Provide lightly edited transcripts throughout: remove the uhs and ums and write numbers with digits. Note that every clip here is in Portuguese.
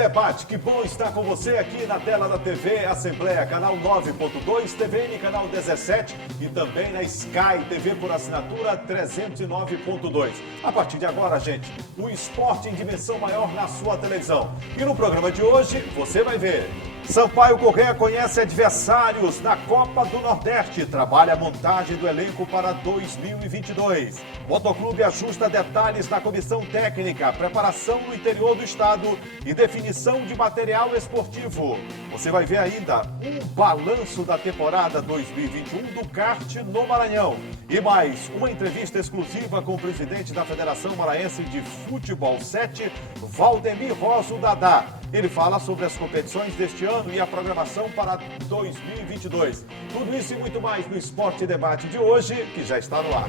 Debate, que bom estar com você aqui na tela da TV Assembleia, canal 9.2, TVN, canal 17 e também na Sky TV por assinatura 309.2. A partir de agora, gente, o esporte em dimensão maior na sua televisão. E no programa de hoje, você vai ver: Sampaio Corrêa conhece adversários na Copa do Nordeste, trabalha a montagem do elenco para 2022. Motoclube ajusta detalhes na comissão técnica, preparação no interior do estado e definição de material esportivo. Você vai ver ainda um balanço da temporada 2021 do kart no Maranhão. E mais, uma entrevista exclusiva com o presidente da Federação Maranhense de Futebol 7, Valdemir Rosa Dadá. Ele fala sobre as competições deste ano e a programação para 2022. Tudo isso e muito mais no Esporte Debate de hoje, que já está no ar.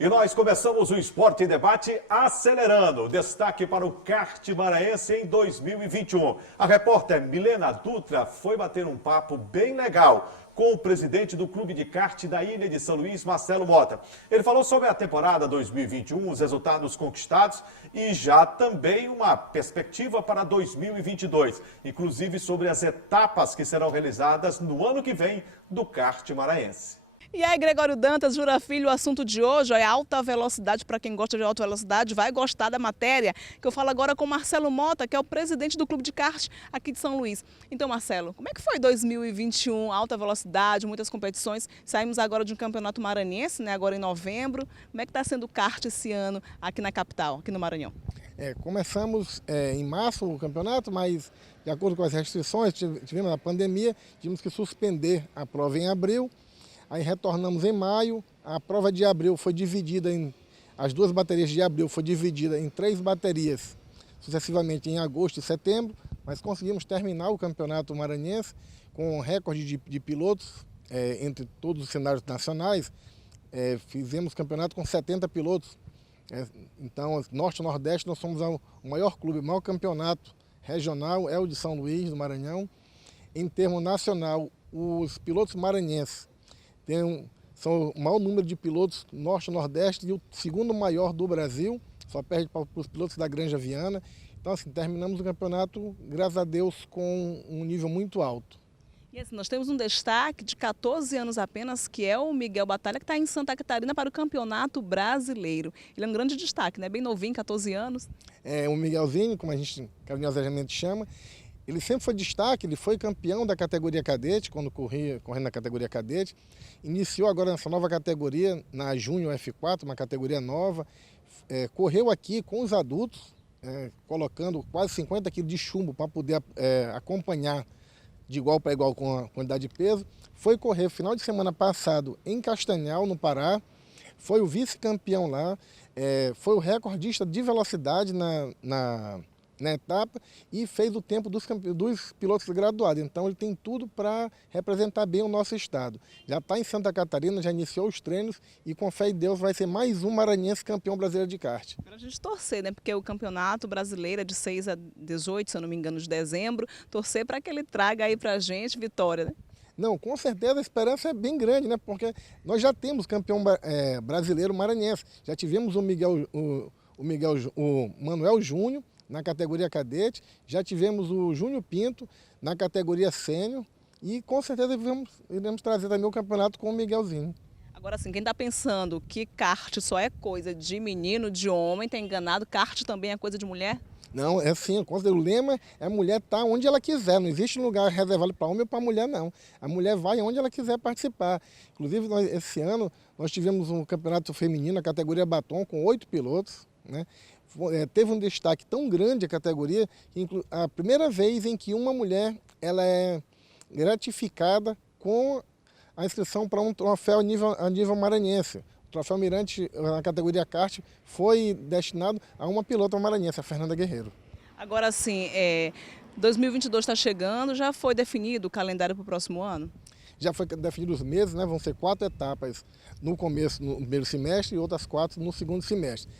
E nós começamos o Esporte Debate acelerando. Destaque para o kart maranhense em 2021. A repórter Milena Dutra foi bater um papo bem legal com o presidente do Clube de Kart da Ilha de São Luís, Marcelo Mota. Ele falou sobre a temporada 2021, os resultados conquistados e já também uma perspectiva para 2022, inclusive sobre as etapas que serão realizadas no ano que vem do kart maranhense. E aí, Gregório Dantas, Jura Filho, o assunto de hoje é alta velocidade. Para quem gosta de alta velocidade, vai gostar da matéria, que eu falo agora com Marcelo Mota, que é o presidente do Clube de Kart aqui de São Luís. Então, Marcelo, como é que foi 2021? Alta velocidade, muitas competições. Saímos agora de um campeonato maranhense, né, agora em novembro. Como é que está sendo o kart esse ano aqui na capital, aqui no Maranhão? Começamos em março o campeonato, mas de acordo com as restrições, tivemos a pandemia, tivemos que suspender a prova em abril. Aí retornamos em maio, a prova de abril foi dividida as duas baterias de abril foi dividida em 3 baterias, sucessivamente em agosto e setembro, mas conseguimos terminar o campeonato maranhense com um recorde de pilotos entre todos os cenários nacionais. Fizemos campeonato com 70 pilotos, então Norte e Nordeste nós somos o maior clube, o maior campeonato regional é o de São Luís, do Maranhão. Em termo nacional, os pilotos maranhenses são o maior número de pilotos Norte e Nordeste e o segundo maior do Brasil, só perde para os pilotos da Granja Viana. Então, assim, terminamos o campeonato, graças a Deus, com um nível muito alto. E assim, nós temos um destaque de 14 anos apenas, que é o Miguel Batalha, que está em Santa Catarina para o Campeonato Brasileiro. Ele é um grande destaque, né? Bem novinho, 14 anos. O Miguelzinho, como a gente carinhosamente chama, ele sempre foi destaque, ele foi campeão da categoria cadete, quando correndo na categoria cadete. Iniciou agora nessa nova categoria, na Júnior F4, uma categoria nova. Correu aqui com os adultos, colocando quase 50 quilos de chumbo para poder acompanhar de igual para igual com a quantidade de peso. Foi correr final de semana passado em Castanhal, no Pará. Foi o vice-campeão lá, foi o recordista de velocidade na etapa e fez o tempo dos pilotos graduados. Então ele tem tudo para representar bem o nosso estado. Já está em Santa Catarina, já iniciou os treinos e com fé em Deus vai ser mais um maranhense campeão brasileiro de kart. Para a gente torcer, né? Porque o campeonato brasileiro é de 6 a 18, se eu não me engano, de dezembro. Torcer para que ele traga aí para a gente vitória, né? Não, com certeza a esperança é bem grande, né? Porque nós já temos campeão brasileiro maranhense. Já tivemos o Manuel Júnior na categoria cadete, já tivemos o Júnior Pinto na categoria sênior e com certeza iremos trazer também o campeonato com o Miguelzinho. Agora sim, quem está pensando que kart só é coisa de menino, de homem, está enganado, kart também é coisa de mulher? Não, é assim, o lema é a mulher estar onde ela quiser, não existe lugar reservado para homem ou para mulher não. A mulher vai onde ela quiser participar. Inclusive esse ano nós tivemos um campeonato feminino, a categoria batom, com 8 pilotos, né? Teve um destaque tão grande a categoria, que a primeira vez em que uma mulher ela é gratificada com a inscrição para um troféu a nível maranhense. O troféu Mirante na categoria kart foi destinado a uma pilota maranhense, a Fernanda Guerreiro. Agora sim, 2022 está chegando, já foi definido o calendário para o próximo ano? Já foi definido os meses, né? Vão ser 4 etapas no começo, no primeiro semestre, e outras 4 no segundo semestre.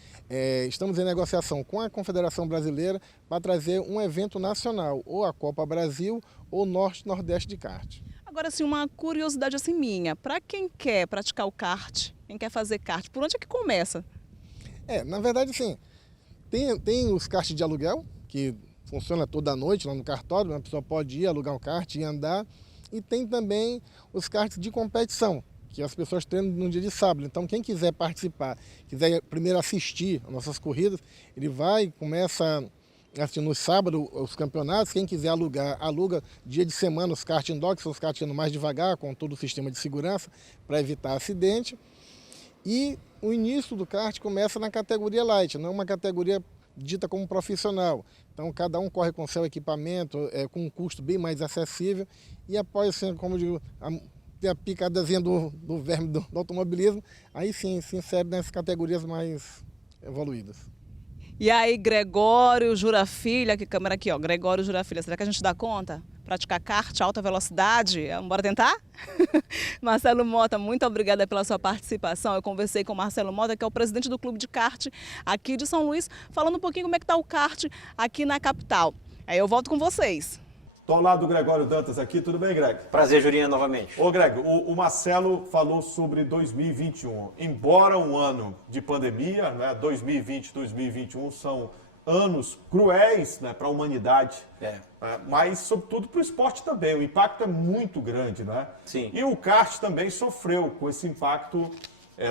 Estamos em negociação com a Confederação Brasileira para trazer um evento nacional, ou a Copa Brasil, ou Norte-Nordeste de kart. Agora sim, uma curiosidade assim minha, para quem quer praticar o kart, quem quer fazer kart, por onde é que começa? Na verdade, sim, Tem os karts de aluguel, que funciona toda noite lá no kartódromo, a pessoa pode ir alugar um kart e andar. E tem também os karts de competição, que as pessoas treinam no dia de sábado. Então, quem quiser participar, quiser primeiro assistir às nossas corridas, ele vai, começa assim, no sábado os campeonatos. Quem quiser alugar, aluga dia de semana os kart indoor, que são os kart indo mais devagar, com todo o sistema de segurança, para evitar acidente. E o início do kart começa na categoria light, não é uma categoria dita como profissional. Então, cada um corre com seu equipamento, com um custo bem mais acessível. E após, assim, como eu digo, ter a picadazinha do verme do automobilismo, aí sim se insere nas categorias mais evoluídas. E aí, Gregório Jura Filho, aqui, câmera aqui, ó, Gregório Jura Filho, será que a gente dá conta? Praticar kart, alta velocidade? Bora tentar? Marcelo Mota, muito obrigada pela sua participação. Eu conversei com o Marcelo Mota, que é o presidente do clube de kart aqui de São Luís, falando um pouquinho como é que está o kart aqui na capital. Aí eu volto com vocês. Estou ao lado do Gregório Dantas aqui, tudo bem, Greg? Prazer, Jurinha, novamente. Ô, Greg, o Marcelo falou sobre 2021. Embora um ano de pandemia, né, 2020 e 2021 são anos cruéis, né, para a humanidade, mas sobretudo para o esporte também. O impacto é muito grande, né? Sim. E o kart também sofreu com esse impacto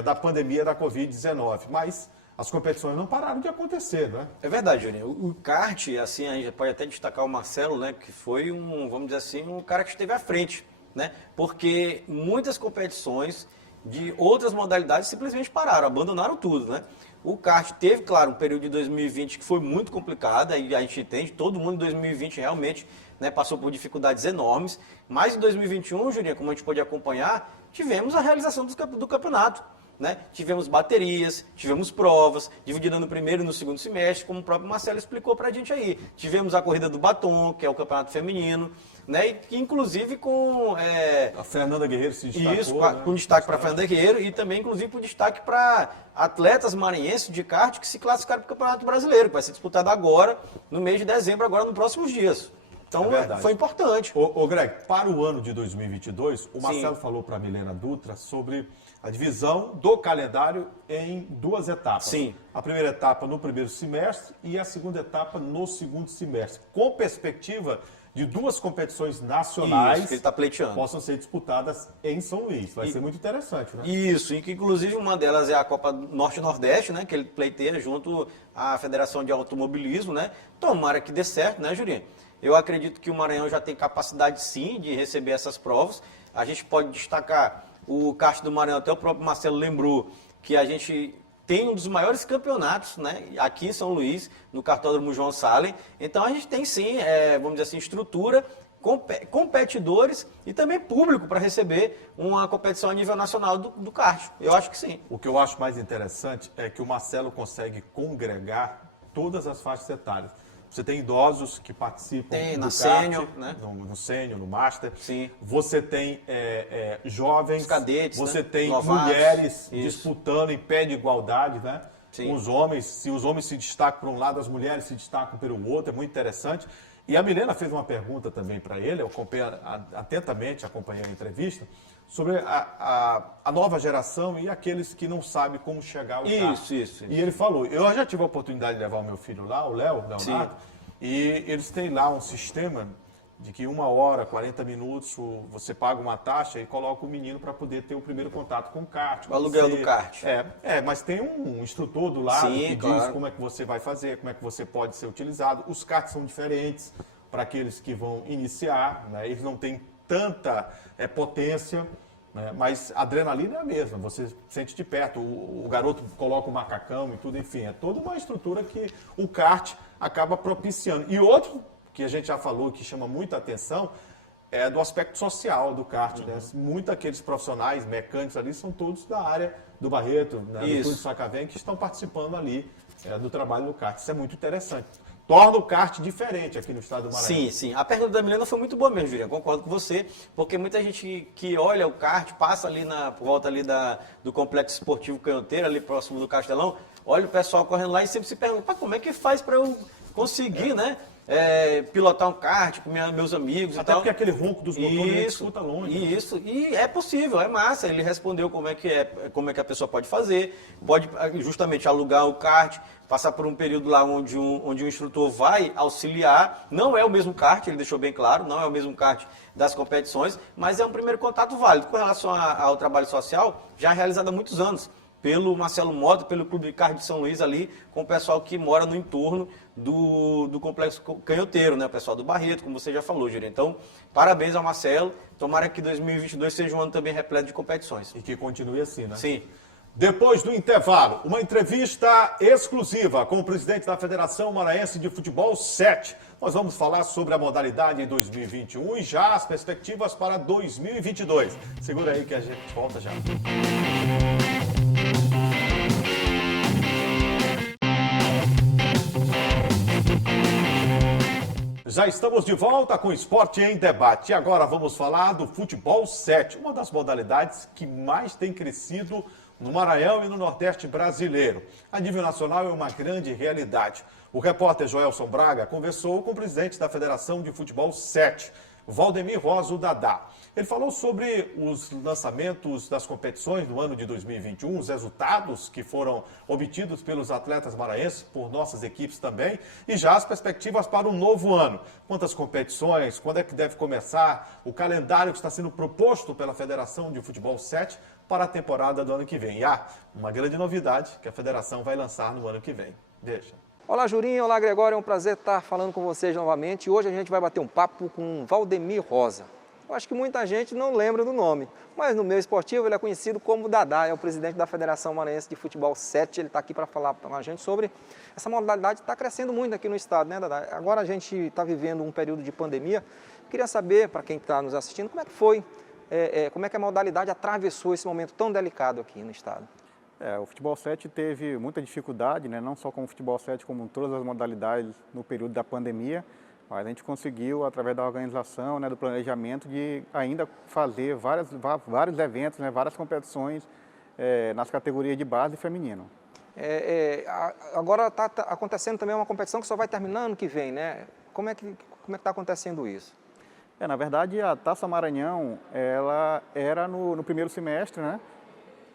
da pandemia da Covid-19, mas as competições não pararam de acontecer, né? É verdade, Jurinha. O kart, assim, a gente pode até destacar o Marcelo, né, que foi vamos dizer assim, um cara que esteve à frente, né? Porque muitas competições de outras modalidades simplesmente pararam, abandonaram tudo, né? O kart teve, claro, um período de 2020 que foi muito complicado, aí a gente entende, todo mundo em 2020 realmente, né, passou por dificuldades enormes, mas em 2021, Jurinha, como a gente pôde acompanhar, tivemos a realização do campeonato, né? Tivemos baterias, tivemos provas, divididas no primeiro e no segundo semestre, como o próprio Marcelo explicou pra gente aí. Tivemos a corrida do batom, que é o campeonato feminino, né? E que inclusive com... A Fernanda Guerreiro se destacou. Isso, né? com destaque para a Fernanda Guerreiro e também, inclusive, com destaque para atletas maranhenses de kart que se classificaram para o Campeonato Brasileiro, que vai ser disputado agora, no mês de dezembro, agora nos próximos dias. Então, foi importante. Ô, Greg, para o ano de 2022, o Marcelo falou para a Milena Dutra sobre a divisão do calendário em duas etapas. Sim. A primeira etapa no primeiro semestre e a segunda etapa no segundo semestre, com perspectiva de duas competições nacionais. Isso, que ele está pleiteando. Possam ser disputadas em São Luís. Vai ser muito interessante, né? Isso, e que inclusive uma delas é a Copa Norte-Nordeste, né? Que ele pleiteia junto à Federação de Automobilismo, né? Tomara que dê certo, né, Jurinha? Eu acredito que o Maranhão já tem capacidade, sim, de receber essas provas. A gente pode destacar o kart do Maranhão, até o próprio Marcelo lembrou, que a gente tem um dos maiores campeonatos, né, aqui em São Luís, no kartódromo João Salem. Então a gente tem, sim, vamos dizer assim, estrutura, competidores e também público para receber uma competição a nível nacional do kart. Eu acho que sim. O que eu acho mais interessante é que o Marcelo consegue congregar todas as faixas etárias. Você tem idosos que participam do na kart, sênior, né? no sênior, no master. Sim. Você tem jovens, os cadetes, você né? tem Novatos. mulheres Isso. disputando em pé de igualdade, né? Sim. Com os homens. Se os homens se destacam por um lado, as mulheres se destacam pelo outro. É muito interessante. E a Milena fez uma pergunta também para ele, eu atentamente acompanhei a entrevista, sobre a nova geração e aqueles que não sabem como chegar ao kart. Isso. E ele falou, eu já tive a oportunidade de levar o meu filho lá, o Leonardo, Sim. e eles têm lá um sistema de que 1 hora, 40 minutos, você paga uma taxa e coloca o menino para poder ter o primeiro contato com o kart. O aluguel do kart. Mas tem um instrutor do lado Sim, que claro. diz como é que você vai fazer, como é que você pode ser utilizado. Os karts são diferentes para aqueles que vão iniciar, né? Eles não têm tanta potência, né? Mas a adrenalina é a mesma, você sente de perto, o garoto coloca o macacão e tudo, enfim, é toda uma estrutura que o kart acaba propiciando. E outro que a gente já falou, que chama muita atenção, é do aspecto social do kart, né? Muitos daqueles profissionais, mecânicos ali, são todos da área do Barreto, né? Do Clube de Sacavém, que estão participando ali do trabalho do kart. Isso é muito interessante. Torna o kart diferente aqui no estado do Maranhão. Sim. A pergunta da Milena foi muito boa mesmo, Juliana. Concordo com você, porque muita gente que olha o kart, passa ali por volta ali do Complexo Esportivo Canhoteiro, ali próximo do Castelão, olha o pessoal correndo lá e sempre se pergunta, como é que faz para eu conseguir, né? pilotar um kart com meus amigos Até e tal. porque aquele ronco dos motores a gente Isso, escuta longe. né? isso, e é possível, é massa. Ele respondeu como é que a pessoa pode fazer, pode justamente alugar o kart, passar por um período lá onde o instrutor vai auxiliar. Não é o mesmo kart, ele deixou bem claro, não é o mesmo kart das competições, mas é um primeiro contato válido. Com relação ao trabalho social, já realizado há muitos anos, pelo Marcelo Mota, pelo Clube de Kart de São Luís ali, com o pessoal que mora no entorno do Complexo Canhoteiro, né? O pessoal do Barreto, como você já falou, Júlio. Então, parabéns ao Marcelo. Tomara que 2022 seja um ano também repleto de competições. E que continue assim, né? Sim. Depois do intervalo, uma entrevista exclusiva com o presidente da Federação Maranhense de Futebol 7. Nós vamos falar sobre a modalidade em 2021 e já as perspectivas para 2022. Segura aí que a gente volta já. Já estamos de volta com o Esporte em Debate. E agora vamos falar do futebol 7, uma das modalidades que mais tem crescido no Maranhão e no Nordeste brasileiro. A nível nacional é uma grande realidade. O repórter Joelson Braga conversou com o presidente da Federação de Futebol 7, Valdemir Rosa, o Dadá. Ele falou sobre os lançamentos das competições do ano de 2021, os resultados que foram obtidos pelos atletas maranhenses, por nossas equipes também, e já as perspectivas para o novo ano. Quantas competições, quando é que deve começar, o calendário que está sendo proposto pela Federação de Futebol 7 para a temporada do ano que vem. E há uma grande novidade que a Federação vai lançar no ano que vem. Deixa. Olá, Jurinho. Olá, Gregório. É um prazer estar falando com vocês novamente. Hoje a gente vai bater um papo com Valdemir Rosa. Eu acho que muita gente não lembra do nome, mas no meio esportivo ele é conhecido como Dadá, é o presidente da Federação Maranhense de Futebol 7. Ele está aqui para falar com a gente sobre essa modalidade que está crescendo muito aqui no estado, né, Dadá? Agora a gente está vivendo um período de pandemia. Queria saber, para quem está nos assistindo, como é que foi, como é que a modalidade atravessou esse momento tão delicado aqui no estado. O futebol 7 teve muita dificuldade, né? Não só com o futebol 7, como todas as modalidades no período da pandemia, mas a gente conseguiu, através da organização, né, do planejamento, de ainda fazer vários eventos, né, várias competições nas categorias de base e feminino. Agora está acontecendo também uma competição que só vai terminar ano que vem, né? Como é que está acontecendo isso? Na verdade, a Taça Maranhão, ela era no primeiro semestre, né?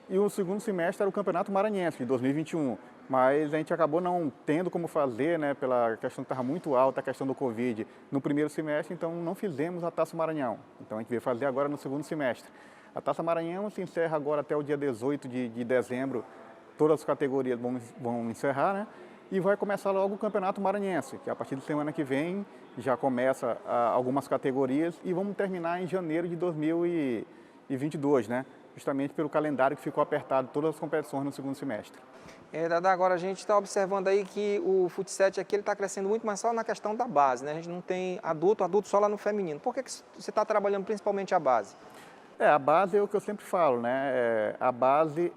E o segundo semestre era o Campeonato Maranhense, de 2021. Mas a gente acabou não tendo como fazer, né, pela questão que estava muito alta, a questão do Covid, no primeiro semestre, então não fizemos a Taça Maranhão. Então a gente veio fazer agora no segundo semestre. A Taça Maranhão se encerra agora até o dia 18 de dezembro, todas as categorias vão encerrar, né? E vai começar logo o Campeonato Maranhense, que a partir da semana que vem já começa algumas categorias e vamos terminar em janeiro de 2022, né? Justamente pelo calendário que ficou apertado, todas as competições no segundo semestre. Dadá, agora a gente está observando aí que o Fut 7 aqui está crescendo muito, mas só na questão da base, né? A gente não tem adulto só lá no feminino. Por que você está trabalhando principalmente a base? A base é o que eu sempre falo, né? A base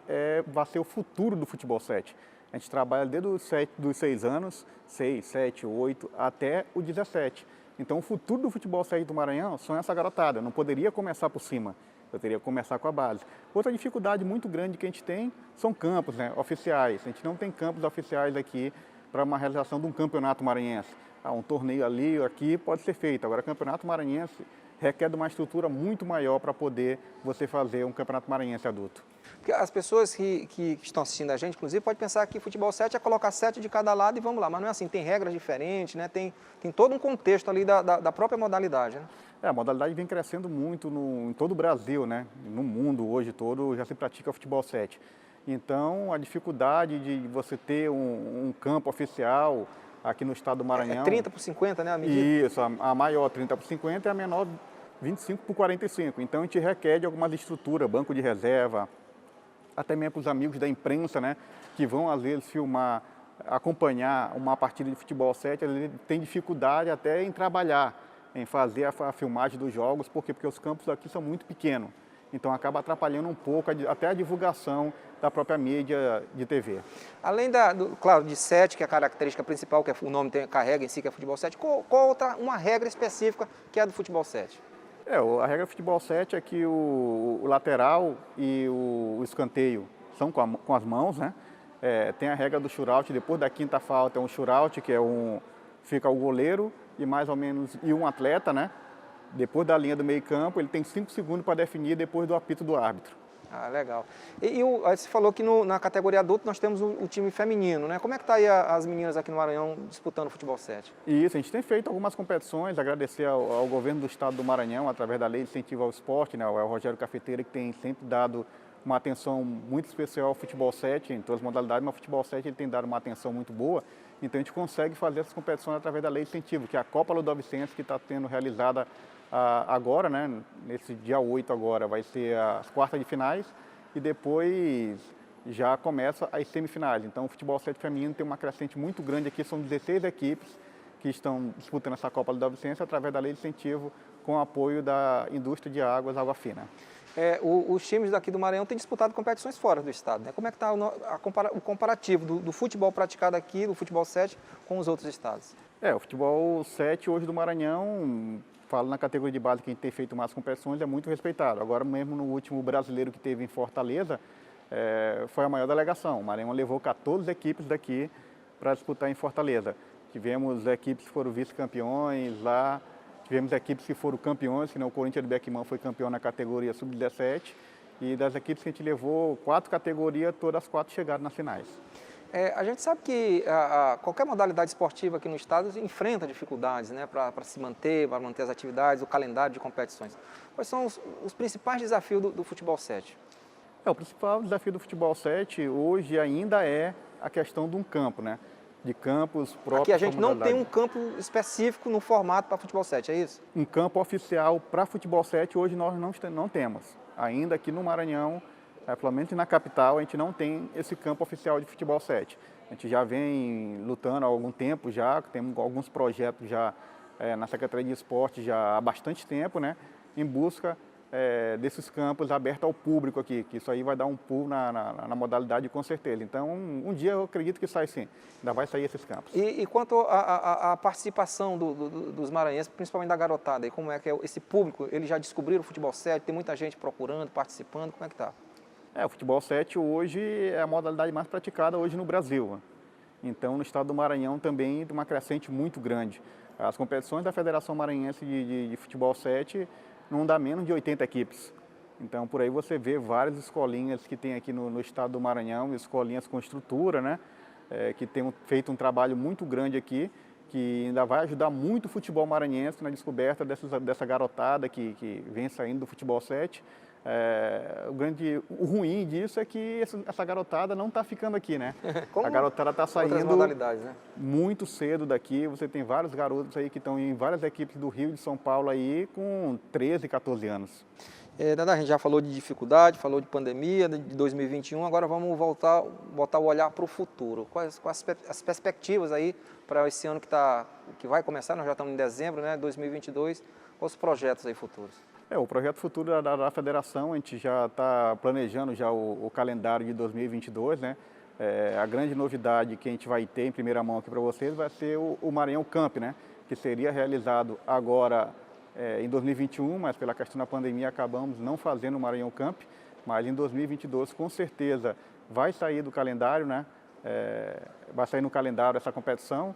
vai ser o futuro do futebol 7. A gente trabalha desde dos 6 anos, 6, 7, 8, até o 17. Então o futuro do futebol 7 do Maranhão são essa garotada, não poderia começar por cima. Eu teria que começar com a base. Outra dificuldade muito grande que a gente tem são campos, né, oficiais. A gente não tem campos oficiais aqui para uma realização de um campeonato maranhense. Um torneio ali ou aqui pode ser feito. Agora, campeonato maranhense requer de uma estrutura muito maior para poder você fazer um campeonato maranhense adulto. Porque as pessoas que estão assistindo a gente, inclusive, podem pensar que futebol 7 é colocar 7 de cada lado e vamos lá. Mas não é assim, tem regras diferentes, né? Tem todo um contexto ali da própria modalidade, né? A modalidade vem crescendo muito em todo o Brasil, né? No mundo hoje todo já se pratica futebol 7. Então, a dificuldade de você ter um campo oficial aqui no estado do Maranhão... 30 por 50, né? A medida? Isso, a maior 30 por 50 e a menor 25 por 45. Então, a gente requer de algumas estruturas, banco de reserva, até mesmo para os amigos da imprensa, né? Que vão, às vezes, filmar, acompanhar uma partida de futebol 7, eles têm dificuldade até em trabalhar, em fazer a filmagem dos jogos, porque os campos aqui são muito pequenos. Então acaba atrapalhando um pouco até a divulgação da própria mídia de TV. Além claro, de 7, que é a característica principal, que o nome carrega em si, que é futebol 7, qual outra, uma regra específica que é a do futebol 7? A regra do futebol 7 é que o lateral e o escanteio são com as mãos, né? Tem a regra do shootout, depois da quinta falta é um shootout, que é fica o goleiro e mais ou menos um atleta, né? Depois da linha do meio campo, ele tem 5 segundos para definir depois do apito do árbitro. Ah, legal. Aí você falou que na categoria adulto nós temos o time feminino, né? Como é que está aí as meninas aqui no Maranhão disputando o futebol 7? Isso, a gente tem feito algumas competições, agradecer ao governo do estado do Maranhão, através da lei de incentivo ao esporte, né? O Rogério Cafeteira, que tem sempre dado uma atenção muito especial ao futebol 7, em todas as modalidades, mas o futebol 7 ele tem dado uma atenção muito boa, então a gente consegue fazer essas competições através da lei de incentivo, que é a Copa Ludovicense, que está sendo realizada agora, né? Nesse dia 8 agora, vai ser as quartas de finais e depois já começa as semifinais. Então o futebol 7 feminino tem uma crescente muito grande aqui, são 16 equipes que estão disputando essa Copa Ludovicense através da lei de incentivo com o apoio da indústria de águas Água Fina. Os times daqui do Maranhão têm disputado competições fora do estado, né? Como é que está o comparativo do futebol praticado aqui, do futebol 7, com os outros estados? O futebol 7 hoje do Maranhão, falo na categoria de base que a gente tem feito mais competições, é muito respeitado. Agora mesmo no último brasileiro que teve em Fortaleza, foi a maior delegação. O Maranhão levou 14 equipes daqui para disputar em Fortaleza. Tivemos equipes que foram vice-campeões lá, tivemos equipes que foram campeões, que o Corinthians de Beckman foi campeão na categoria sub-17, e das equipes que a gente levou 4 categorias, todas as 4 chegaram nas finais. A gente sabe que qualquer modalidade esportiva aqui no estado enfrenta dificuldades, né, para se manter, para manter as atividades, o calendário de competições. Quais são os principais desafios do futebol 7? O principal desafio do futebol 7 hoje ainda é a questão de um campo, né? De campos próprios. Aqui a gente não tem um campo específico no formato para futebol 7, é isso? Um campo oficial para futebol 7 hoje nós não temos. Ainda aqui no Maranhão, pelo menos na capital, a gente não tem esse campo oficial de futebol 7. A gente já vem lutando há algum tempo já, temos alguns projetos já na Secretaria de Esporte já há bastante tempo, né? Em busca desses campos abertos ao público aqui, que isso aí vai dar um pulo na modalidade com certeza. Então, um dia eu acredito que sai sim, ainda vai sair esses campos. E quanto à participação dos maranhenses, principalmente da garotada, e como é que esse público, eles já descobriram o futebol 7, tem muita gente procurando, participando, como é que está? O futebol 7 hoje é a modalidade mais praticada hoje no Brasil. Então, no estado do Maranhão também tem uma crescente muito grande. As competições da Federação Maranhense de Futebol 7 não dá menos de 80 equipes. Então, por aí você vê várias escolinhas que tem aqui no estado do Maranhão, escolinhas com estrutura, né? Que tem feito um trabalho muito grande aqui, que ainda vai ajudar muito o futebol maranhense na descoberta dessa garotada que vem saindo do futebol 7. O ruim disso é que essa garotada não está ficando aqui, né? A garotada está saindo modalidades, né? Muito cedo daqui. Você tem vários garotos aí que estão em várias equipes do Rio e de São Paulo aí com 13, 14 anos. Dada, a gente já falou de dificuldade, falou de pandemia, de 2021, agora vamos botar o olhar para o futuro. Quais as perspectivas aí para esse ano que vai começar, nós já estamos em dezembro, né, 2022, quais os projetos aí futuros? O projeto futuro da federação, a gente já está planejando já o calendário de 2022, né? A grande novidade que a gente vai ter em primeira mão aqui para vocês vai ser o Maranhão Camp, né? Que seria realizado agora em 2021, mas pela questão da pandemia acabamos não fazendo o Maranhão Camp, mas em 2022 com certeza vai sair do calendário, né? Vai sair no calendário essa competição.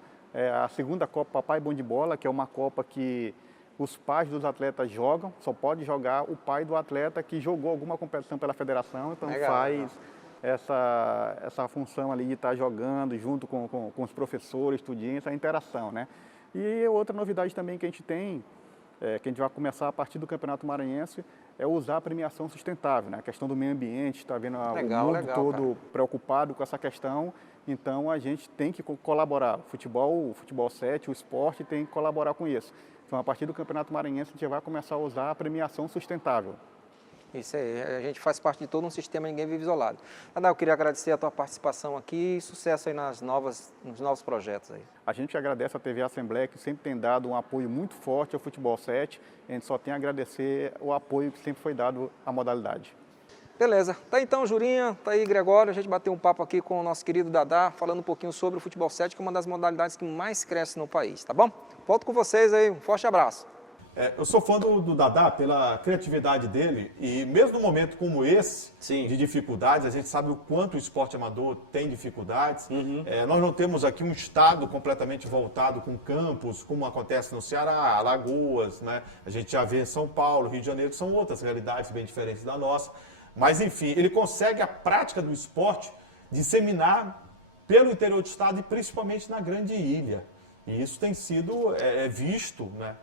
A segunda Copa Papai Bom de Bola, que é uma Copa que os pais dos atletas jogam, só pode jogar o pai do atleta que jogou alguma competição pela federação, então faz essa função ali de estar jogando junto com os professores, estudantes, a interação, né? E outra novidade também que a gente tem, que a gente vai começar a partir do Campeonato Maranhense, é usar a premiação sustentável, né? A questão do meio ambiente, está vendo o mundo todo preocupado com essa questão, então a gente tem que colaborar. O futebol 7, o esporte tem que colaborar com isso. Então, a partir do Campeonato Maranhense, a gente vai começar a usar a premiação sustentável. Isso aí, a gente faz parte de todo um sistema, ninguém vive isolado. Adá, eu queria agradecer a tua participação aqui e sucesso aí nos novos projetos aí. A gente agradece a TV Assembleia, que sempre tem dado um apoio muito forte ao futebol 7. A gente só tem a agradecer o apoio que sempre foi dado à modalidade. Beleza. Tá então, Jurinha, tá aí, Gregório. A gente bateu um papo aqui com o nosso querido Dadá, falando um pouquinho sobre o futebol 7, que é uma das modalidades que mais cresce no país, tá bom? Volto com vocês aí. Um forte abraço. Eu sou fã do Dadá pela criatividade dele e mesmo num momento como esse, Sim. de dificuldades, a gente sabe o quanto o esporte amador tem dificuldades. Nós não temos aqui um estado completamente voltado com campos, como acontece no Ceará, Alagoas, né? A gente já vê São Paulo, Rio de Janeiro, que são outras realidades bem diferentes da nossa. Mas, enfim, ele consegue a prática do esporte disseminar pelo interior do estado e principalmente na grande ilha. E isso tem sido visto, né?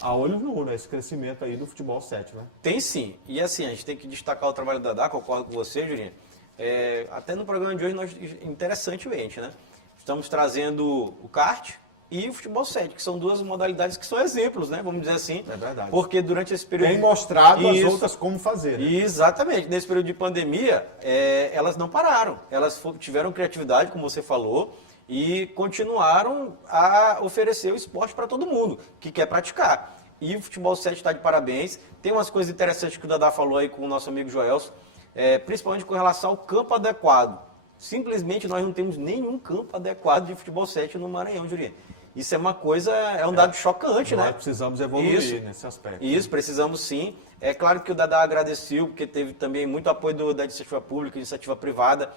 A olho nu, né? Esse crescimento aí do futebol 7, né? Tem sim. E assim, a gente tem que destacar o trabalho da Dadá, concordo com você, Julinha. Até no programa de hoje, interessantemente, né? Estamos trazendo o kart e o futebol 7, que são duas modalidades que são exemplos, né? Vamos dizer assim. É verdade. Porque durante esse período... Tem mostrado Isso. as outras como fazer, né? Exatamente. Nesse período de pandemia, elas não pararam. Elas tiveram criatividade, como você falou, e continuaram a oferecer o esporte para todo mundo que quer praticar. E o futebol 7 está de parabéns. Tem umas coisas interessantes que o Dadá falou aí com o nosso amigo Joelson, principalmente com relação ao campo adequado. Simplesmente nós não temos nenhum campo adequado de futebol 7 no Maranhão, Juliano. Isso é uma coisa, um dado chocante, né? Nós precisamos evoluir Isso. nesse aspecto. Isso, precisamos sim. É claro que o Dadá agradeceu, porque teve também muito apoio da iniciativa pública, iniciativa privada,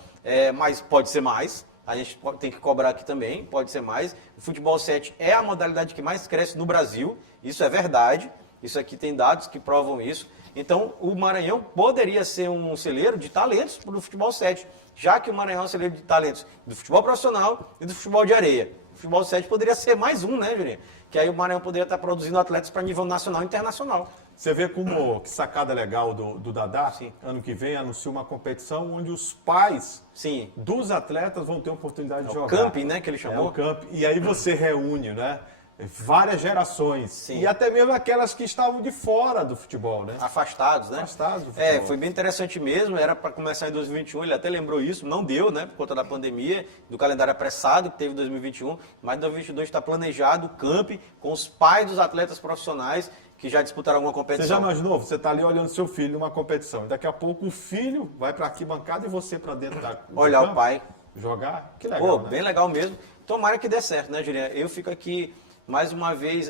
mas pode ser mais. A gente tem que cobrar aqui também, pode ser mais. O futebol 7 é a modalidade que mais cresce no Brasil, isso é verdade. Isso aqui tem dados que provam isso. Então, o Maranhão poderia ser um celeiro de talentos para o futebol 7, já que o Maranhão é um celeiro de talentos do futebol profissional e do futebol de areia. O futebol 7 poderia ser mais um, né, Julinho? Que aí o Maranhão poderia estar produzindo atletas para nível nacional e internacional. Você vê como que sacada legal do Dadá, Sim. ano que vem anuncia uma competição onde os pais Sim. dos atletas vão ter a oportunidade de O jogar. camping, né, que ele É chamou. o camping. E aí você reúne, né? Várias gerações. Sim. E até mesmo aquelas que estavam de fora do futebol, né? Afastados, né? Afastados do futebol. Foi bem interessante mesmo, era para começar em 2021, ele até lembrou isso, não deu, né, por conta da pandemia, do calendário apressado que teve em 2021, mas em 2022 está planejado o camp com os pais dos atletas profissionais que já disputaram alguma Você competição. já imaginou? Você está ali olhando seu filho numa competição. E daqui a pouco o filho vai para a arquibancada e você para dentro do Olhar campo, o pai. jogar. Que legal, né? Bem legal mesmo. Tomara que dê certo, né, Juliana? Eu fico aqui, mais uma vez,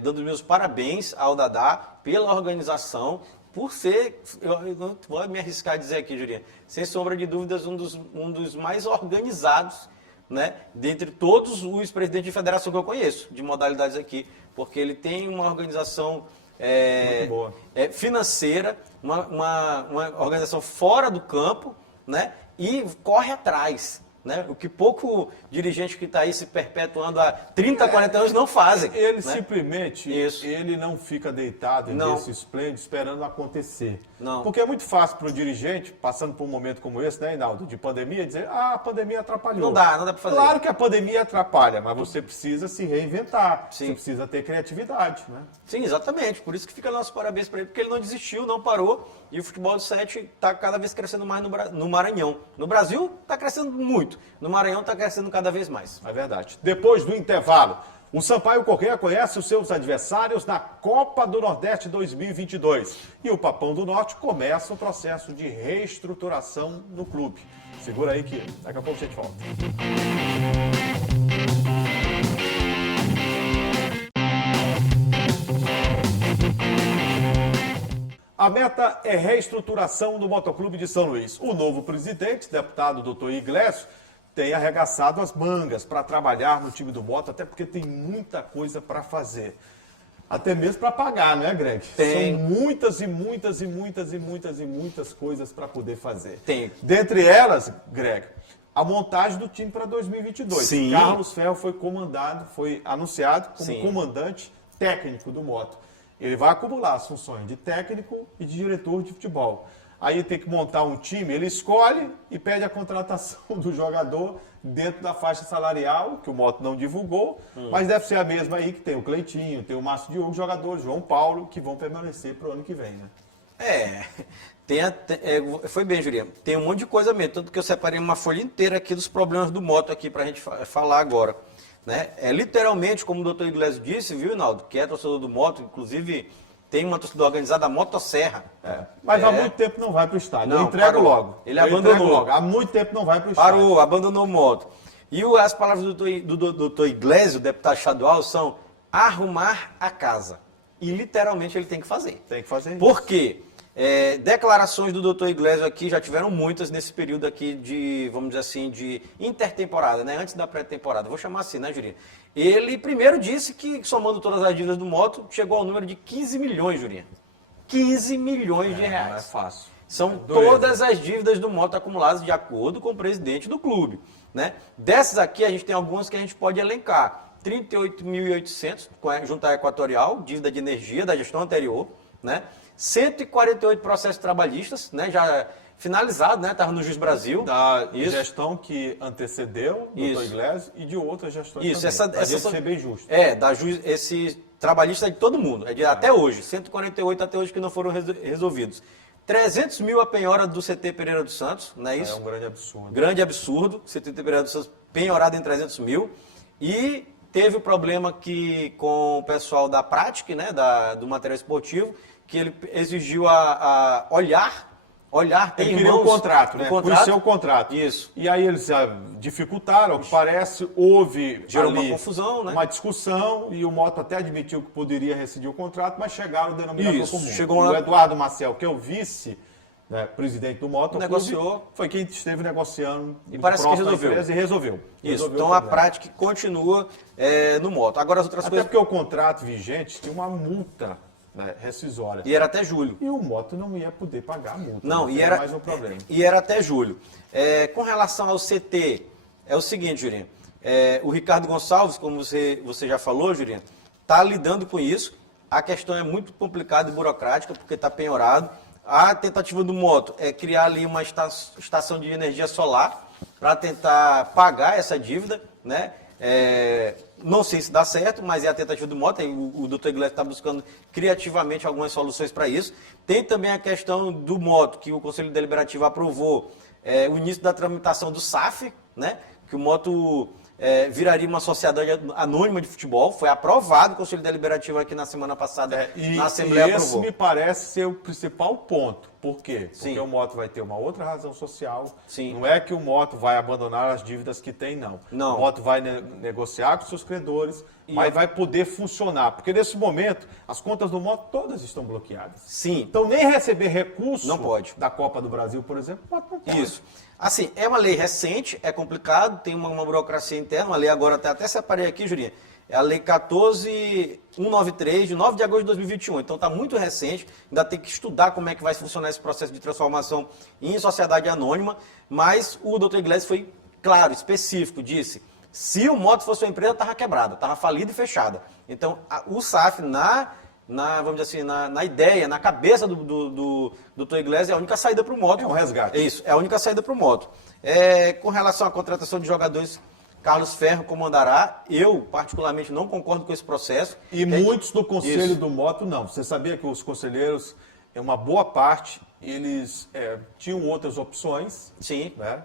dando meus parabéns ao Dadá pela organização, por ser, eu não vou me arriscar a dizer aqui, Juliana, sem sombra de dúvidas, um dos mais organizados, né, dentre todos os presidentes de federação que eu conheço, de modalidades aqui, porque ele tem uma organização Muito boa. financeira, uma organização fora do campo, né, e corre atrás. Né? O que pouco dirigente que está aí se perpetuando há 30, 40 anos não fazem. Ele né? simplesmente, Isso. ele não fica deitado em Não. berço esplêndido esperando acontecer. Não. Porque é muito fácil para o dirigente, passando por um momento como esse, né, Hinaldo, de pandemia, dizer, a pandemia atrapalhou. Não dá para fazer. Claro que a pandemia atrapalha, mas você precisa se reinventar, Sim. você precisa ter criatividade, né? Sim, exatamente. Por isso que fica nosso parabéns para ele, porque ele não desistiu, não parou. E o futebol 7 está cada vez crescendo mais no Maranhão. No Brasil está crescendo muito. No Maranhão está crescendo cada vez mais. É verdade. Depois do intervalo, o Sampaio Corrêa conhece os seus adversários na Copa do Nordeste 2022. E o Papão do Norte começa o processo de reestruturação no clube. Segura aí que daqui a pouco a gente volta. A meta é reestruturação do Motoclube de São Luís. O novo presidente, deputado Dr. Iglesias, tem arregaçado as mangas para trabalhar no time do Moto, até porque tem muita coisa para fazer. Até mesmo para pagar, né, Greg? Tem. São muitas e muitas coisas para poder fazer. Tem. Dentre elas, Greg, a montagem do time para 2022. Sim. Carlos Ferro foi anunciado como Sim. comandante técnico do Moto. Ele vai acumular as funções de técnico e de diretor de futebol. Aí tem que montar um time, ele escolhe e pede a contratação do jogador dentro da faixa salarial, que o Moto não divulgou, mas deve ser a mesma aí que tem o Cleitinho, tem o Márcio Diogo, jogadores, João Paulo, que vão permanecer para o ano que vem, né? Foi bem, Juliano. Tem um monte de coisa mesmo, tanto que eu separei uma folha inteira aqui dos problemas do Moto aqui para a gente falar agora. Né? Literalmente, como o Dr. Iglesias disse, viu, Hinaldo, que é torcedor do Moto, inclusive tem uma torcida organizada, a Motosserra. Mas há muito tempo não vai para o estádio. Não, Eu entrego parou. logo. Ele Eu abandonou. entrego logo. Há muito tempo não vai para o estádio. Parou, abandonou o Moto. E as palavras do Dr. Iglesias, o deputado estadual, são arrumar a casa. E literalmente ele tem que fazer. Tem que fazer isso. Por quê? Declarações do Dr. Iglesias aqui já tiveram muitas nesse período aqui de, vamos dizer assim, de intertemporada, né? Antes da pré-temporada. Vou chamar assim, né, Jurinho? Ele primeiro disse que, somando todas as dívidas do Moto, chegou ao número de 15 milhões, Jurinho. 15 milhões de reais. Não é fácil. São Dureza. todas as dívidas do Moto acumuladas de acordo com o presidente do clube, né? Dessas aqui, a gente tem algumas que a gente pode elencar. 38.800 junto à Equatorial, dívida de energia da gestão anterior, né? 148 processos trabalhistas, né? Já finalizado, né? Estava no Juiz Brasil. Da Isso. gestão que antecedeu do Isso. Dr. Iglesias e de outras gestões Isso, também. Pra gente são- ser bem justo. Esse trabalhista é de todo mundo, até hoje, 148 até hoje que não foram resolvidos. 300 mil a penhora do CT Pereira dos Santos, não é isso? É um grande absurdo. Grande absurdo, CT Pereira dos Santos penhorado em 300 mil. E teve o problema que, com o pessoal da Prática, né, do material esportivo, que ele exigiu a olhar, tem Ele queria irmãos, o contrato, né? Conhecer o contrato. Isso. E aí eles dificultaram, ao que parece, houve Gerou ali uma confusão, né? uma discussão, e o Moto até admitiu que poderia rescindir o contrato, mas chegaram ao denominador Isso, comum. chegou O lá- Eduardo Marcel, que é o vice, né, presidente do Moto, Negociou. foi quem esteve negociando E parece que próximo à resolveu. empresa e resolveu. Isso, Resolveu então o a problema. prática continua no Moto. Agora as outras Até coisas... porque o contrato vigente tinha uma multa, né, rescisória. E era até julho. E o Moto não ia poder pagar a multa. Não, né? e Seria era, mais um problema. e era até julho. Com relação ao CT, é o seguinte, Jurinho. O Ricardo Gonçalves, como você já falou, Jurinho, está lidando com isso. A questão é muito complicada e burocrática, porque está penhorado. A tentativa do Moto é criar ali uma estação de energia solar para tentar pagar essa dívida, né? Não sei se dá certo, mas é a tentativa do Moto. O Dr. Iglesias está buscando criativamente algumas soluções para isso. Tem também a questão do Moto, que o Conselho Deliberativo aprovou o início da tramitação do SAF, né? Que o Moto viraria uma sociedade anônima de futebol. Foi aprovado o Conselho Deliberativo aqui na semana passada, na Assembleia esse aprovou. me parece ser o principal ponto. Por quê? Sim. Porque o Moto vai ter uma outra razão social. Sim. Não é que o Moto vai abandonar as dívidas que tem, não. Não. O Moto vai negociar com seus credores, mas vai poder funcionar. Porque nesse momento, as contas do Moto todas estão bloqueadas. Sim. Então, nem receber recurso Não pode. da Copa do Brasil, por exemplo, o Moto não pode. Isso. Assim, é uma lei recente, é complicado, tem uma burocracia interna, uma lei agora, até separei aqui, Jurinha, é a Lei 14.193, de 9 de agosto de 2021. Então está muito recente, ainda tem que estudar como é que vai funcionar esse processo de transformação em sociedade anônima, mas o Dr. Iglesias foi claro, específico, disse, se o Moto fosse uma empresa, estava quebrada, estava falida e fechada. Então, o SAF, vamos dizer assim, na ideia, na cabeça do Dr. Iglesias, é a única saída para o Moto. É um resgate. É isso, é a única saída para o Moto. Com relação à contratação de jogadores, Carlos Ferro comandará. Eu, particularmente, não concordo com esse processo. E muitos do Conselho Isso. do Moto não. Você sabia que os conselheiros, uma boa parte, eles tinham outras opções, Sim, né?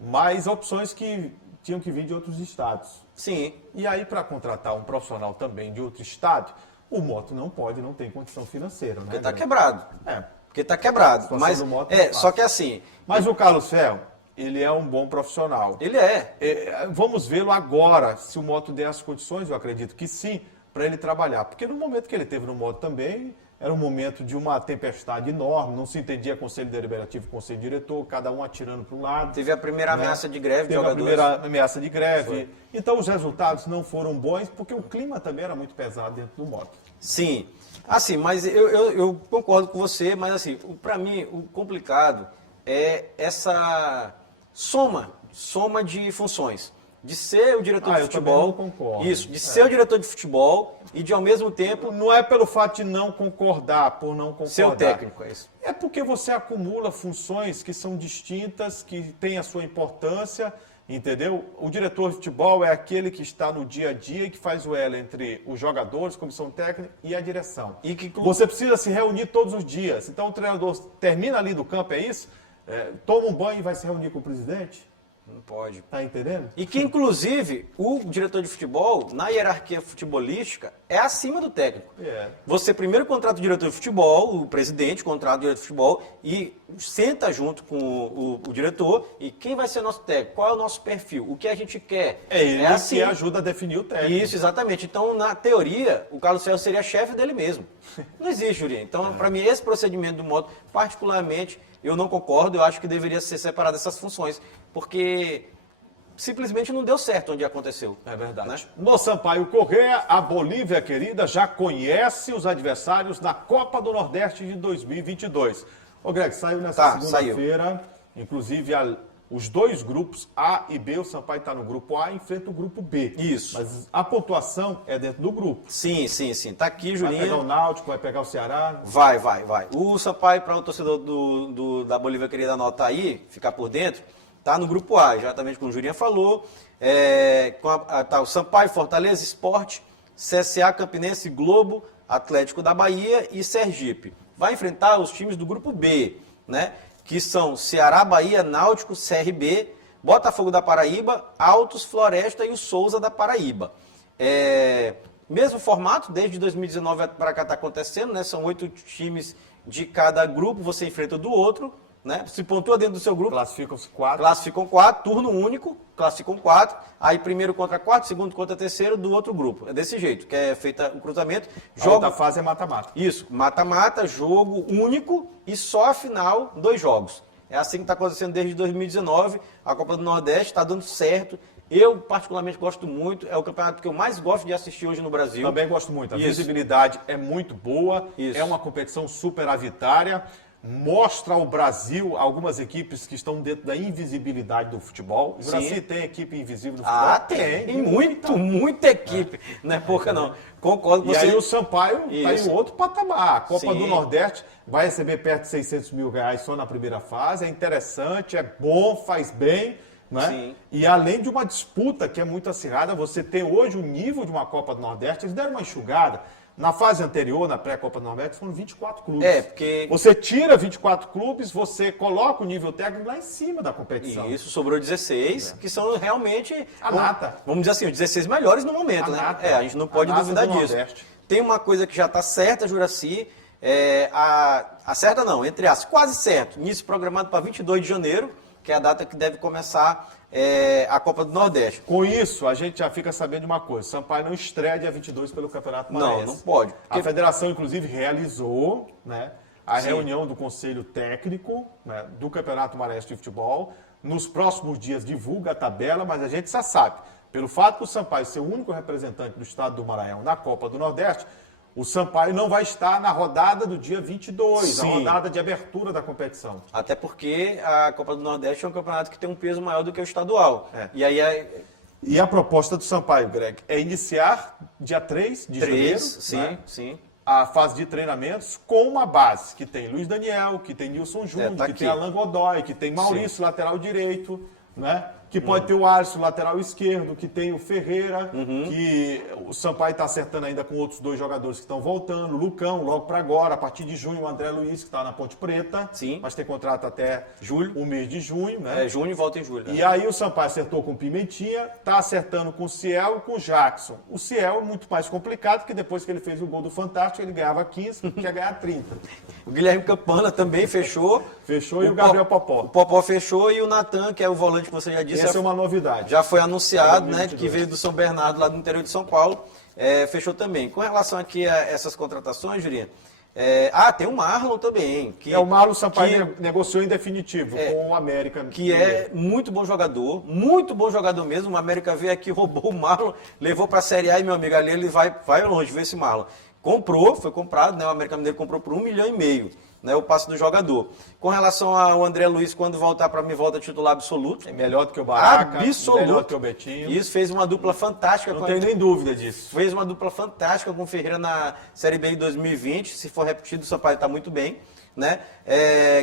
Mas opções que tinham que vir de outros estados. sim. E aí, para contratar um profissional também de outro estado, o Moto não tem condição financeira, né? Porque está gente? quebrado. É. Porque está quebrado. situação Mas, do Moto não é só fácil. que assim, Mas o Carlos Ferro, ele é um bom profissional. ele é. Vamos vê-lo agora, se o Moto der as condições, eu acredito que sim, para ele trabalhar. Porque no momento que ele teve no Moto também, era um momento de uma tempestade enorme, não se entendia Conselho Deliberativo, Conselho Diretor, cada um atirando para um lado. Teve a primeira ameaça de greve de Teve a jogadores. primeira ameaça de greve. Então os resultados não foram bons, porque o clima também era muito pesado dentro do Moto. Sim. Assim, mas eu concordo com você, mas assim, para mim o complicado é essa soma de funções. De ser o diretor de eu futebol. também não concordo. Isso, de ser o diretor de futebol e de ao mesmo tempo Não é pelo fato de não concordar, por não concordar. ser o técnico, é isso. É porque você acumula funções que são distintas, que têm a sua importância, entendeu? O diretor de futebol é aquele que está no dia a dia e que faz o elo entre os jogadores, comissão técnica e a direção. E que Você precisa se reunir todos os dias. Então o treinador termina ali do campo, é isso? Toma um banho e vai se reunir com o presidente? Não pode. Tá entendendo? E que, inclusive, o diretor de futebol, na hierarquia futebolística, é acima do técnico. É. Você primeiro contrata o diretor de futebol, o presidente contrata o diretor de futebol e senta junto com o diretor e quem vai ser nosso técnico? Qual é o nosso perfil? O que a gente quer? É ele assim. que ajuda a definir o técnico. Isso, exatamente. Então, na teoria, o Carlos César seria chefe dele mesmo. Não existe, Jurinho. Então, para mim, esse procedimento do modo, particularmente, eu não concordo. Eu acho que deveria ser separado essas funções, porque simplesmente não deu certo onde aconteceu. É verdade. Né? No Sampaio Corrêa, a Bolívia querida já conhece os adversários da Copa do Nordeste de 2022. Ô Greg, saiu nessa segunda-feira, inclusive os dois grupos, A e B. O Sampaio está no grupo A e enfrenta o grupo B. Isso. Mas a pontuação é dentro do grupo. Sim, sim, sim. Tá aqui, Vai Julinho. pegar o Náutico, vai pegar o Ceará. Vai. O Sampaio, para o torcedor da Bolívia querida anotar aí, ficar por dentro, tá no grupo A, exatamente como o Jurinha falou. Tá o Sampaio, Fortaleza, Sport, CSA, Campinense, Globo, Atlético da Bahia e Sergipe. Vai enfrentar os times do grupo B, né? Que são Ceará, Bahia, Náutico, CRB, Botafogo da Paraíba, Altos, Floresta e o Souza da Paraíba. Mesmo formato, desde 2019 para cá está acontecendo, né? São 8 times de cada grupo, você enfrenta do outro, né? Se pontua dentro do seu grupo. Classificam-se 4. Classificam 4, turno único, classificam 4, aí primeiro contra 4, segundo contra terceiro do outro grupo. É desse jeito, que é feita o cruzamento. A outra fase é mata-mata. Isso, mata-mata, jogo único e só a final, 2 jogos. É assim que está acontecendo desde 2019, a Copa do Nordeste está dando certo. Eu, particularmente, gosto muito, é o campeonato que eu mais gosto de assistir hoje no Brasil. Também gosto muito, a Isso. visibilidade é muito boa, Isso. é uma competição superavitária, mostra ao Brasil algumas equipes que estão dentro da invisibilidade do futebol. O Brasil tem equipe invisível no futebol? Tem muita equipe, não é pouca não. Concordo com E você. aí o Sampaio está Isso. em outro patamar. A Copa Sim. do Nordeste vai receber perto de R$600 mil só na primeira fase. É interessante, é bom, faz bem. Né? Sim. E além de uma disputa que é muito acirrada, você tem hoje o nível de uma Copa do Nordeste, eles deram uma enxugada. Na fase anterior, na pré-Copa do Nordeste, foram 24 clubes. Porque... Você tira 24 clubes, você coloca o nível técnico lá em cima da competição. Isso, sobrou 16, que são realmente... A nata. Vamos dizer assim, os 16 melhores no momento, A né? nata. A gente não pode A nata duvidar do disso. Nordeste. Tem uma coisa que já está certa, Juraci, certa não, entre as quase certo, início programado para 22 de janeiro, que é a data que deve começar a Copa do Nordeste. Com isso, a gente já fica sabendo de uma coisa. Sampaio não estreia dia 22 pelo Campeonato Maranhense. Não pode. A federação, inclusive, realizou, né, a reunião do Conselho Técnico, né, do Campeonato Maranhense de Futebol. Nos próximos dias divulga a tabela, mas a gente já sabe. Pelo fato que o Sampaio ser o único representante do estado do Maranhão na Copa do Nordeste, o Sampaio não vai estar na rodada do dia 22, Sim. a rodada de abertura da competição. Até porque a Copa do Nordeste é um campeonato que tem um peso maior do que o estadual. E aí E a proposta do Sampaio, Greg, é iniciar dia 3 de janeiro, sim, né, sim. a fase de treinamentos com uma base que tem Luiz Daniel, que tem Nilson Júnior, tá que aqui. tem Alan Godoy, que tem Maurício, lateral direito, né? Que pode ter o Alisson, lateral esquerdo, que tem o Ferreira, que o Sampaio está acertando ainda com outros 2 jogadores que estão voltando, o Lucão, logo para agora, a partir de junho, o André Luiz, que está na Ponte Preta, Sim. mas tem contrato até Julho. o mês de junho, né? Junho e volta em julho. E aí o Sampaio acertou com o Pimentinha, está acertando com o Ciel e com o Jackson. O Ciel é muito mais complicado, porque depois que ele fez o gol do Fantástico, ele ganhava 15, quer ganhar 30. O Guilherme Campana também fechou. Fechou, e o Gabriel Popó. O Popó fechou e o Natan, que é o volante que você já disse, Essa é uma novidade. já foi anunciado, né, 2022. que veio do São Bernardo, lá do interior de São Paulo, fechou também. Com relação aqui a essas contratações, Jurinha, tem o Marlon também. Que, O Marlon Sampaio negociou em definitivo com o América. que é muito bom jogador mesmo. O América veio aqui, roubou o Marlon, levou para a Série A e, meu amigo, ali ele vai longe, ver esse Marlon. Foi comprado, né, o América Mineiro comprou por R$1,5 milhão. Né, o passe do jogador. Com relação ao André Luiz, quando voltar para mim, volta titular absoluto. É melhor do que o Baraca, Absoluto. melhor do que o Betinho. Isso, fez uma dupla fantástica. Não tem nem dúvida disso. Fez uma dupla fantástica com o Ferreira na Série B em 2020. Se for repetido, o Sampaio está muito bem. Né?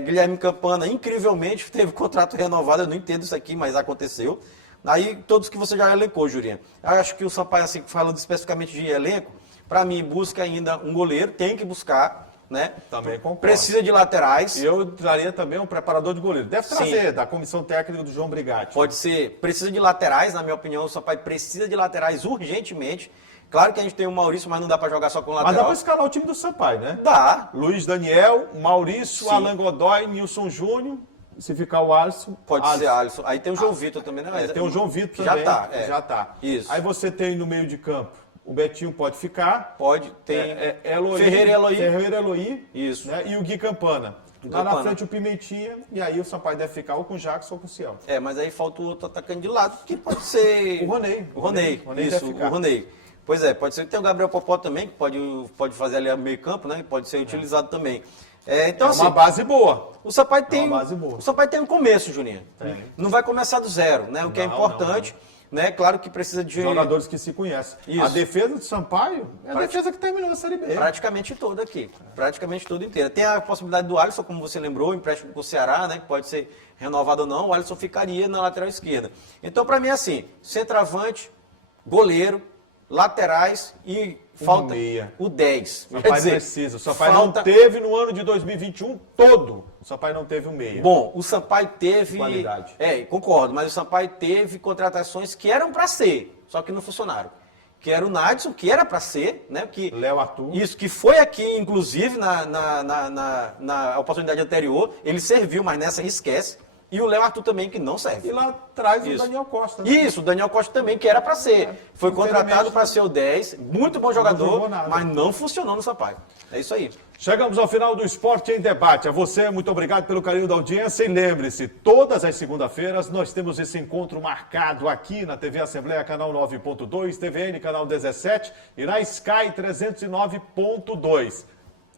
Guilherme Campana, incrivelmente, teve contrato renovado. Eu não entendo isso aqui, mas aconteceu. Aí, todos que você já elencou, Jurinha. Eu acho que o Sampaio, assim, falando especificamente de elenco, para mim, busca ainda um goleiro, tem que buscar. Né? Também concordo. Precisa de laterais. Eu traria também um preparador de goleiro. Deve trazer, da comissão técnica do João Brigatti. Pode ser. Precisa de laterais, na minha opinião. O Sampaio precisa de laterais urgentemente. Claro que a gente tem o Maurício, mas não dá para jogar só com Mas dá lateral. para escalar o time do Sampaio, né? Dá. Luiz Daniel, Maurício, Sim. Alan Godoy, Nilson Júnior. Se ficar o Alisson. Pode ser Alisson. Aí tem o João Vitor também, né? Mas Tem o João Vitor já também. tá, Já tá. Isso. Aí você tem no meio de campo, o Betinho pode ficar. Pode, tem Eloy, Ferreira e Eloy. Ferreira e Eloy. Isso. Né? E o Gui Campana. Lá na Campana. frente o Pimentinha. E aí o Sampaio deve ficar ou com o Jackson ou com o Ciel. Mas aí falta o outro atacante de lado, que pode ser... O Roney. O Roney, Roney isso, deve ficar. o Roney. Pois é, pode ser que tenha o Gabriel Popó também, que pode fazer ali o meio campo, né? Pode ser utilizado também. Então, assim, Uma base boa. o Sampaio tem, uma base boa. o Sampaio tem um começo, Juninho. Não vai começar do zero, né? O que é Não, importante, né? Claro que precisa de... Jogadores que se conhecem. Isso. A defesa do Sampaio é a defesa que terminou na Série B. Praticamente toda aqui, praticamente toda inteira. Tem a possibilidade do Alisson, como você lembrou, empréstimo com o Ceará, né, que pode ser renovado ou não, o Alisson ficaria na lateral esquerda. Então, para mim, é assim, centroavante, goleiro, laterais e falta meia. o 10. O Sampaio precisa. O Sampaio não teve no ano de 2021 todo. O Sampaio não teve um meia. Bom, o Sampaio teve... Qualidade. Concordo, mas o Sampaio teve contratações que eram para ser, só que não funcionaram. Que era o Nadson, que era para ser, né? Que, Léo Arthur. Isso, que foi aqui, inclusive, na oportunidade anterior, ele serviu, mas nessa esquece. E o Léo Arthur também, que não serve. E lá atrás o Isso. Daniel Costa. Né? Isso, o Daniel Costa também, que era para ser. Foi contratado Infelizmente, para ser o 10, muito bom jogou jogador, nada. mas não funcionou no Sampaio. É isso aí. Chegamos ao final do Esporte em Debate. A você, muito obrigado pelo carinho da audiência. E lembre-se, todas as segunda-feiras nós temos esse encontro marcado aqui na TV Assembleia, canal 9.2, TVN, canal 17 e na Sky 309.2.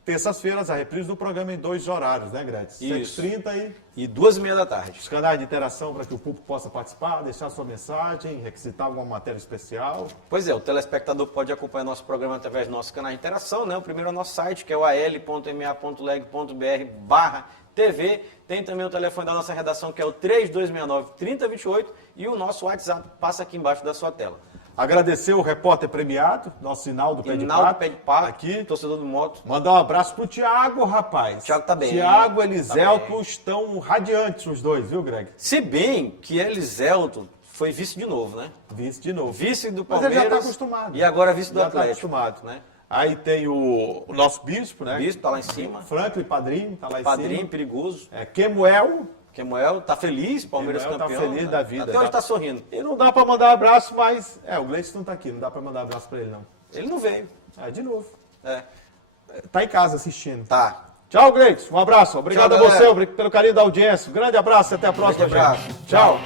Terças-feiras, a reprise do programa em 2 horários, né, Gretz? Isso. 7h30 E 2h30. os canais de interação para que o público possa participar, deixar sua mensagem, requisitar alguma matéria especial. Pois é, o telespectador pode acompanhar nosso programa através do nosso canal de interação, né? O primeiro é o nosso site, que é o al.ma.leg.br/TV. Tem também o telefone da nossa redação, que é o 3269-3028, e o nosso WhatsApp passa aqui embaixo da sua tela. Agradecer o repórter premiado, nosso Sinaldo Pé de Hinaldo Pato, Pé de Pato, aqui. torcedor do Moto. Mandar um abraço pro Thiago, rapaz. Thiago tá bem. Thiago e Eliselto Tá bem. estão radiantes os dois, viu, Greg? Se bem que Eliselto foi vice de novo, né? Vice de novo. Vice do Mas ele Palmeiras. já tá acostumado. E agora vice do Já tá Atlético. acostumado. Né? Aí tem o nosso bispo, né? O Bispo tá lá em cima. Franklin, padrinho, tá lá em Padrinho, cima. perigoso. Kemuel. Kemuel tá feliz, Palmeiras Kemuel tá campeão. feliz né? da vida, Até tá? hoje tá sorrindo. E não dá pra mandar abraço, mas... o Gleison não tá aqui, não dá pra mandar abraço pra ele, não. Ele não veio. De novo. É. Tá em casa assistindo. Tá. Tchau, Gleison. Um abraço. Obrigado Tchau, a você galera. Obrigado pelo carinho da audiência. Um grande abraço e até a próxima, Grande abraço. gente. Tchau.